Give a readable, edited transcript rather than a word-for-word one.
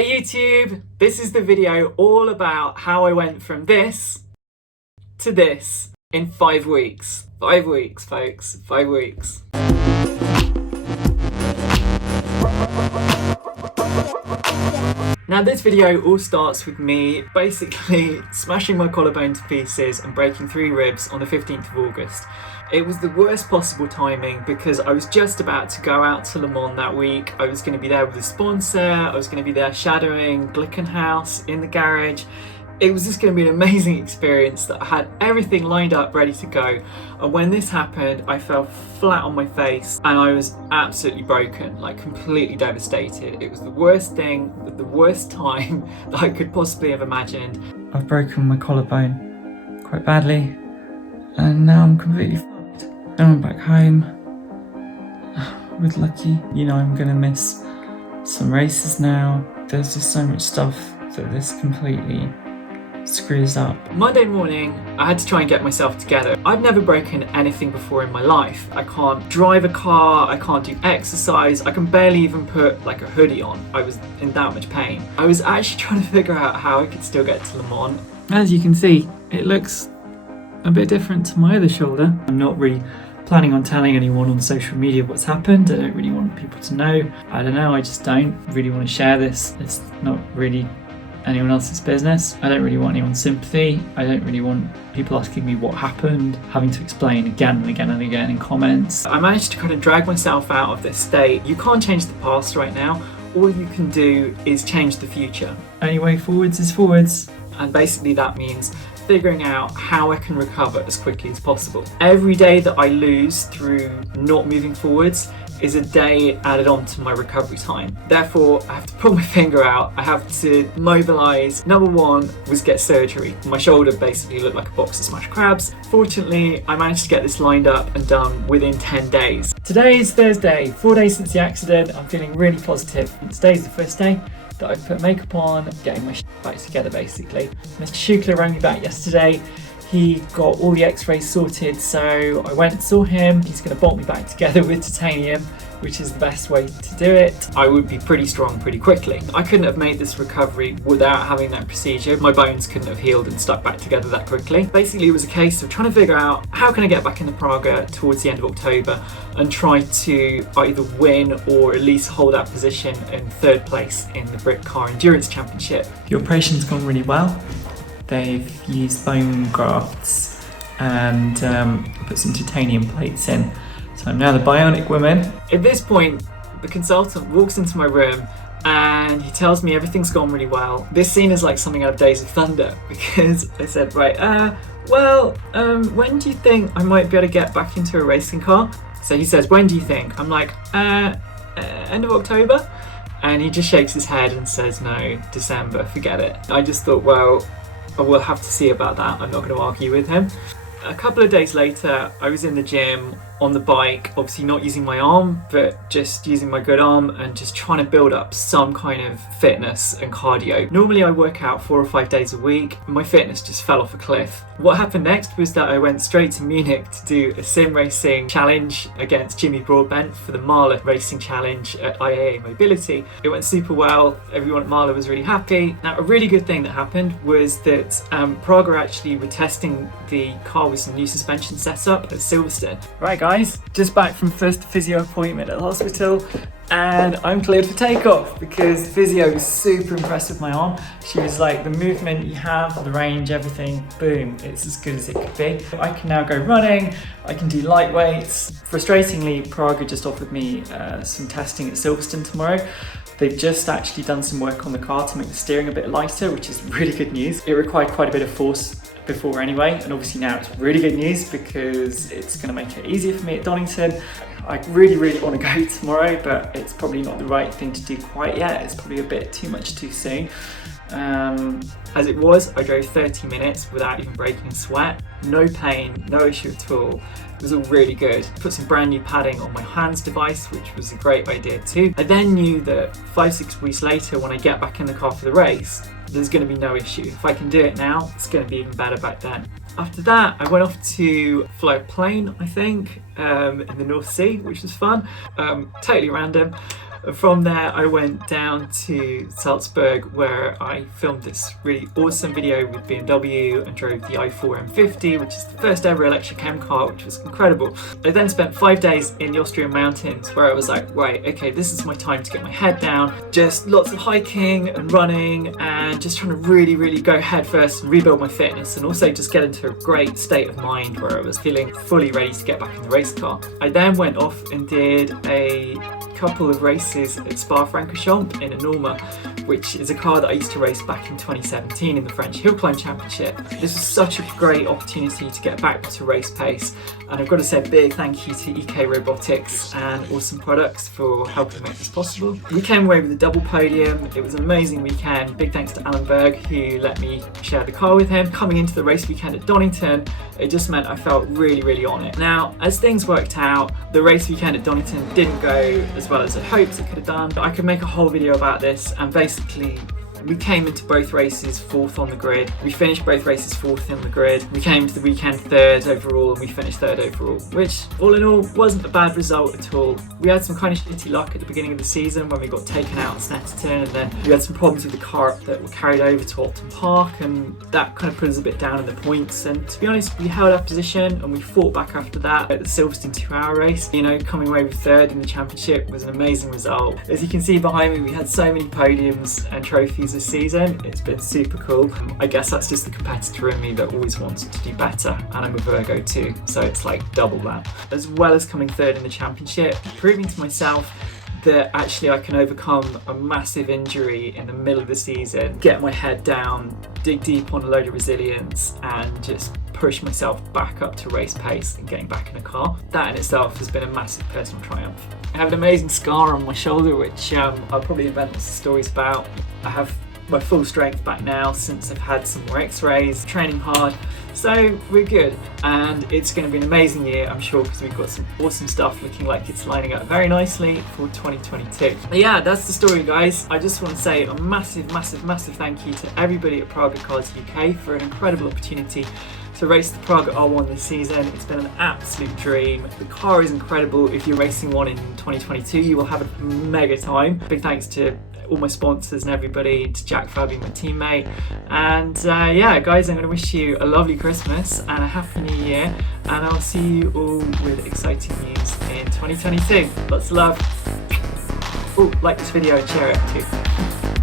Hey YouTube, this is the video all about how I went from this to this in 5 weeks. 5 weeks, folks, 5 weeks. Now this video all starts with me basically smashing my collarbone to pieces and breaking 3 ribs on the 15th of August. It was the worst possible timing because I was just about to go out to Le Mans that week. I was going to be there with a sponsor, I was going to be there shadowing Glickenhaus in the garage. It was just going to be an amazing experience that I had everything lined up ready to go, and when this happened I fell flat on my face and I was absolutely broken, like completely devastated. It was the worst thing at the worst time that I could possibly have imagined. I've broken my collarbone quite badly and now I'm completely fucked. Now I'm back home with Lucky. You know, I'm gonna miss some races now. There's just so much stuff that this completely screws up. Monday morning, I had to try and get myself together. I've never broken anything before in my life. I can't drive a car, I can't do exercise, I can barely even put like a hoodie on. I was in that much pain. I was actually trying to figure out how I could still get to Le Mans. As you can see, it looks a bit different to my other shoulder. I'm not really planning on telling anyone on social media what's happened. I don't really want people to know. I don't know, I just don't really want to share this. It's not really anyone else's business. I don't really want anyone's sympathy. I don't really want people asking me what happened, having to explain again and again and again in comments. I managed to kind of drag myself out of this state. You can't change the past right now. All you can do is change the future. Only way forwards is forwards. And basically that means figuring out how I can recover as quickly as possible. Every day that I lose through not moving forwards is a day added on to my recovery time. Therefore, I have to pull my finger out, I have to mobilise. Number one was get surgery. My shoulder basically looked like a box of smashed crabs. Fortunately, I managed to get this lined up and done within 10 days. Today is Thursday, 4 days since the accident. I'm feeling really positive. Today's the first day that I've put makeup on, getting my shit back together basically. Mr. Shukla rang me back yesterday. He got all the x-rays sorted, so I went and saw him. He's going to bolt me back together with titanium, which is the best way to do it. I would be pretty strong pretty quickly. I couldn't have made this recovery without having that procedure. My bones couldn't have healed and stuck back together that quickly. Basically, it was a case of trying to figure out how can I get back into Praga towards the end of October and try to either win or at least hold that position in 3rd place in the Brit Car Endurance Championship. The operation's gone really well. They've used bone grafts and put some titanium plates in. So I'm now the bionic woman. At this point, the consultant walks into my room and he tells me everything's gone really well. This scene is like something out of Days of Thunder because I said, right, when do you think I might be able to get back into a racing car? So he says, when do you think? I'm like, end of October? And he just shakes his head and says, no, December, forget it. I just thought, well, we'll have to see about that. I'm not going to argue with him. A couple of days later, I was in the gym on the bike, obviously not using my arm, but just using my good arm and just trying to build up some kind of fitness and cardio. Normally I work out 4 or 5 days a week. My fitness just fell off a cliff. What happened next was that I went straight to Munich to do a sim racing challenge against Jimmy Broadbent for the Marla Racing Challenge at IAA Mobility. It went super well. Everyone at Marla was really happy. Now, a really good thing that happened was that Praga actually were testing the car with some new suspension setup at Silverstone. Right guys, just back from first physio appointment at the hospital and I'm cleared for takeoff because physio was super impressed with my arm. She was like, the movement you have, the range, everything, boom, it's as good as it could be. I can now go running, I can do light weights. Frustratingly, Praga just offered me some testing at Silverstone tomorrow. They've just actually done some work on the car to make the steering a bit lighter, which is really good news. It required quite a bit of force before anyway, and obviously now it's really good news because it's going to make it easier for me at Donington. I really want to go tomorrow, but it's probably not the right thing to do quite yet. It's probably a bit too much too soon. As it was, I drove 30 minutes without even breaking a sweat. No pain, no issue at all. It was all really good. Put some brand new padding on my hands device, which was a great idea too. I then knew that 5-6 weeks later, when I get back in the car for the race, there's going to be no issue. If I can do it now, it's going to be even better back then. After that, I went off to fly a plane, I think, in the North Sea, which was fun. Totally random. From there I went down to Salzburg, where I filmed this really awesome video with BMW and drove the i4 M50, which is the first ever electric M car, which was incredible. I then spent 5 days in the Austrian mountains, where I was like, right, okay, this is my time to get my head down. Just lots of hiking and running and just trying to really go head first and rebuild my fitness, and also just get into a great state of mind where I was feeling fully ready to get back in the race car. I then went off and did a couple of races at Spa-Francorchamps in a Norma, which is a car that I used to race back in 2017 in the French Hill Climb Championship. This was such a great opportunity to get back to race pace, and I've got to say a big thank you to EK Robotics and Awesome Products for helping make this possible. We came away with a double podium. It was an amazing weekend. Big thanks to Alan Berg, who let me share the car with him. Coming into the race weekend at Donington, it just meant I felt really on it. Now, as things worked out, the race weekend at Donington didn't go as well as I hoped it could have done. I could make a whole video about this, and basically we came into both races 4th on the grid. We finished both races 4th on the grid. We came to the weekend 3rd overall, and we finished 3rd overall, which all in all wasn't a bad result at all. We had some kind of shitty luck at the beginning of the season when we got taken out at Snetterton, and then we had some problems with the car that were carried over to Alton Park, and that kind of put us a bit down in the points. And to be honest, we held our position and we fought back after that at the Silverstone 2-hour race. You know, coming away with 3rd in the championship was an amazing result. As you can see behind me, we had so many podiums and trophies this season. It's been super cool. I guess that's just the competitor in me that always wants to do better, and I'm a Virgo too, so it's like double that. As well as coming 3rd in the championship, proving to myself that actually I can overcome a massive injury in the middle of the season, get my head down, dig deep on a load of resilience, and just push myself back up to race pace and getting back in a car. That in itself has been a massive personal triumph. I have an amazing scar on my shoulder, which I'll probably invent lots of stories about. I have my full strength back now since I've had some more x-rays, training hard, so we're good, and it's going to be an amazing year, I'm sure, because we've got some awesome stuff looking like it's lining up very nicely for 2022. But yeah, that's the story, guys. I just want to say a massive thank you to everybody at Praga Cars UK for an incredible opportunity to race the Praga R1 this season. It's been an absolute dream. The car is incredible. If you're racing one in 2022, you will have a mega time. Big thanks to all my sponsors and everybody, to Jack Fabi, my teammate. And yeah, guys, I'm going to wish you a lovely Christmas and a happy new year, and I'll see you all with exciting news in 2022. Lots of love. Oh, like this video and share it too.